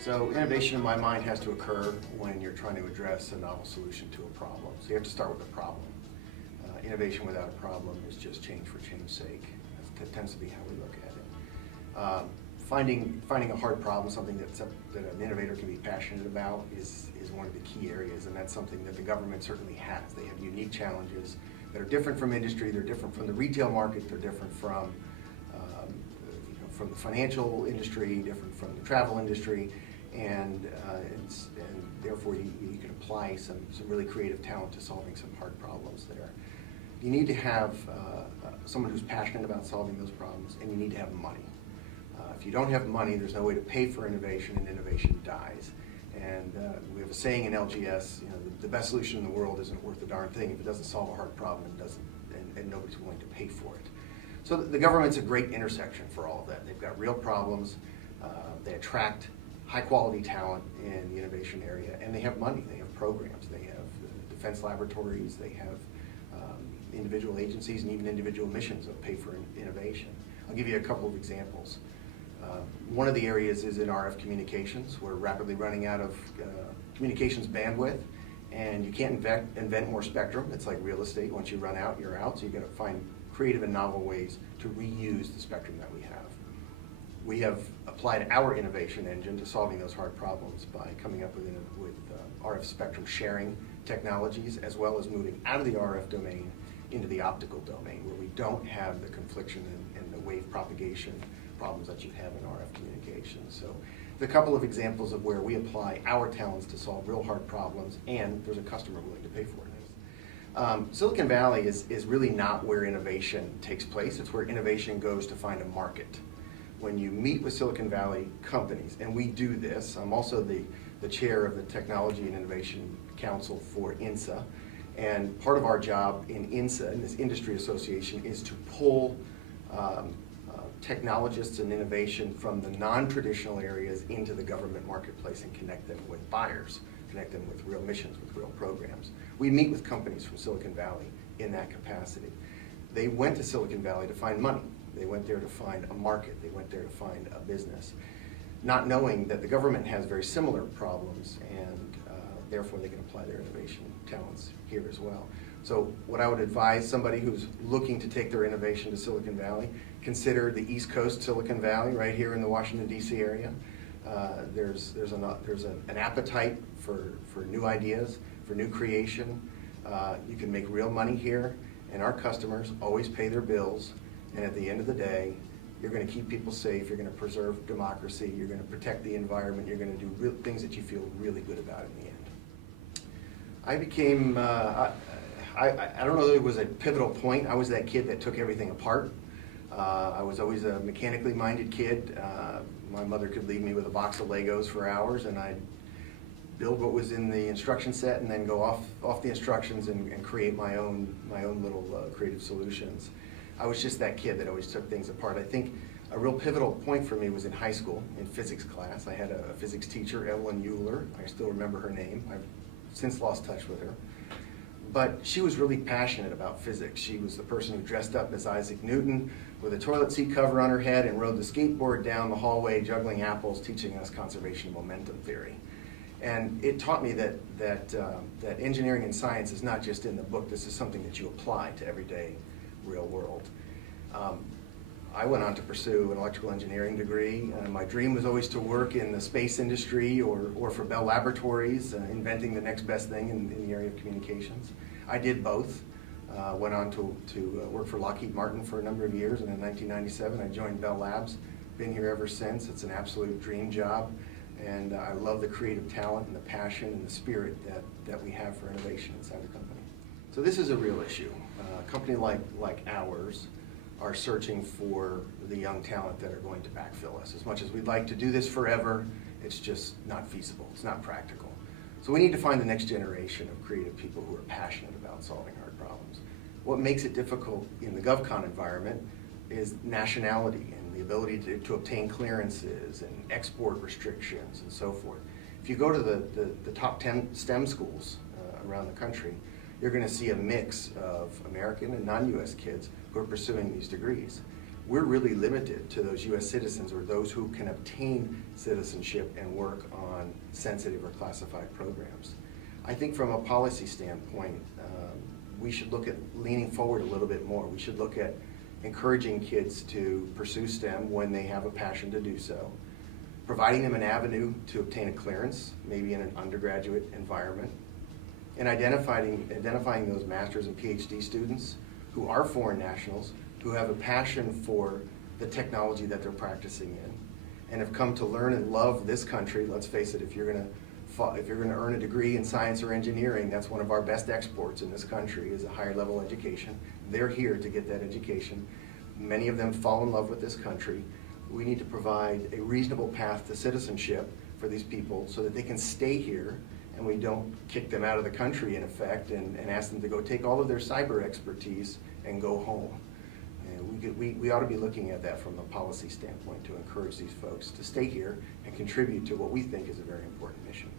So innovation in my mind has to occur when you're trying to address a novel solution to a problem. So you have to start with a problem. Innovation without a problem is just change for change's sake. That tends to be how we look at it. Finding a hard problem, something that an innovator can be passionate about, is one of the key areas, and that's something that the government certainly has. They have unique challenges that are different from industry, they're different from the retail market, they're different from the financial industry, different from the travel industry, and therefore you can apply some really creative talent to solving some hard problems there. You need to have someone who's passionate about solving those problems, and you need to have money. If you don't have money, there's no way to pay for innovation, and innovation dies. And we have a saying in LGS, the best solution in the world isn't worth a darn thing if it doesn't solve a hard problem and nobody's willing to pay for it. So the government's a great intersection for all of that. They've got real problems, they attract high quality talent in the innovation area, and they have money, they have programs, they have defense laboratories, they have individual agencies and even individual missions that pay for innovation. I'll give you a couple of examples. One of the areas is in RF communications. We're rapidly running out of communications bandwidth, and you can't invent more spectrum. It's like real estate. Once you run out, you're out. So you've got to find creative and novel ways to reuse the spectrum that we have. We have applied our innovation engine to solving those hard problems by coming up with RF spectrum sharing technologies, as well as moving out of the RF domain into the optical domain, where we don't have the confliction and the wave propagation problems that you have in RF communications. So there's a couple of examples of where we apply our talents to solve real hard problems, and there's a customer willing to pay for it. Silicon Valley is really not where innovation takes place. It's where innovation goes to find a market. When you meet with Silicon Valley companies, and we do this, I'm also the chair of the Technology and Innovation Council for INSA, and part of our job in INSA, in this industry association, is to pull technologists and innovation from the non-traditional areas into the government marketplace and connect them with buyers, connect them with real missions, with real programs. We meet with companies from Silicon Valley in that capacity. They went to Silicon Valley to find money. They went there to find a market. They went there to find a business, not knowing that the government has very similar problems, and therefore they can apply their innovation talents here as well. So what I would advise somebody who's looking to take their innovation to Silicon Valley, consider the East Coast Silicon Valley right here in the Washington, D.C. area. There's an appetite for new ideas, for new creation. You can make real money here, and our customers always pay their bills, and at the end of the day, you're going to keep people safe, you're going to preserve democracy, you're going to protect the environment, you're going to do things that you feel really good about in the end. I became, I don't know that it was a pivotal point. I was that kid that took everything apart. I was always a mechanically minded kid. My mother could leave me with a box of Legos for hours, and I'd build what was in the instruction set and then go off the instructions and create my own little creative solutions. I was just that kid that always took things apart. I think a real pivotal point for me was in high school, in physics class. I had a physics teacher, Evelyn Euler. I still remember her name. I've since lost touch with her. But she was really passionate about physics. She was the person who dressed up as Isaac Newton with a toilet seat cover on her head and rode the skateboard down the hallway juggling apples, teaching us conservation of momentum theory. And it taught me that engineering and science is not just in the book. This is something that you apply to everyday real world. I went on to pursue an electrical engineering degree. My dream was always to work in the space industry or for Bell Laboratories, inventing the next best thing in the area of communications. I did both. Went on to work for Lockheed Martin for a number of years, and in 1997 I joined Bell Labs. Been here ever since. It's an absolute dream job, and I love the creative talent and the passion and the spirit that we have for innovation inside the company. So this is a real issue. A company like ours are searching for the young talent that are going to backfill us. As much as we'd like to do this forever, it's just not feasible, it's not practical. So we need to find the next generation of creative people who are passionate about solving hard problems. What makes it difficult in the GovCon environment is nationality and the ability to obtain clearances and export restrictions and so forth. If you go to the top 10 STEM schools around the country, you're going to see a mix of American and non-US kids who are pursuing these degrees. we're really limited to those U.S. citizens or those who can obtain citizenship and work on sensitive or classified programs. I think from a policy standpoint, we should look at leaning forward a little bit more. We should look at encouraging kids to pursue STEM when they have a passion to do so, providing them an avenue to obtain a clearance, maybe in an undergraduate environment, and identifying those master's and PhD students who are foreign nationals, who have a passion for the technology that they're practicing in, and have come to learn and love this country. Let's face it, if you're going to earn a degree in science or engineering, that's one of our best exports in this country, is a higher level education. They're here to get that education. Many of them fall in love with this country. We need to provide a reasonable path to citizenship for these people so that they can stay here and we don't kick them out of the country in effect and ask them to go take all of their cyber expertise and go home. And we ought to be looking at that from a policy standpoint to encourage these folks to stay here and contribute to what we think is a very important mission.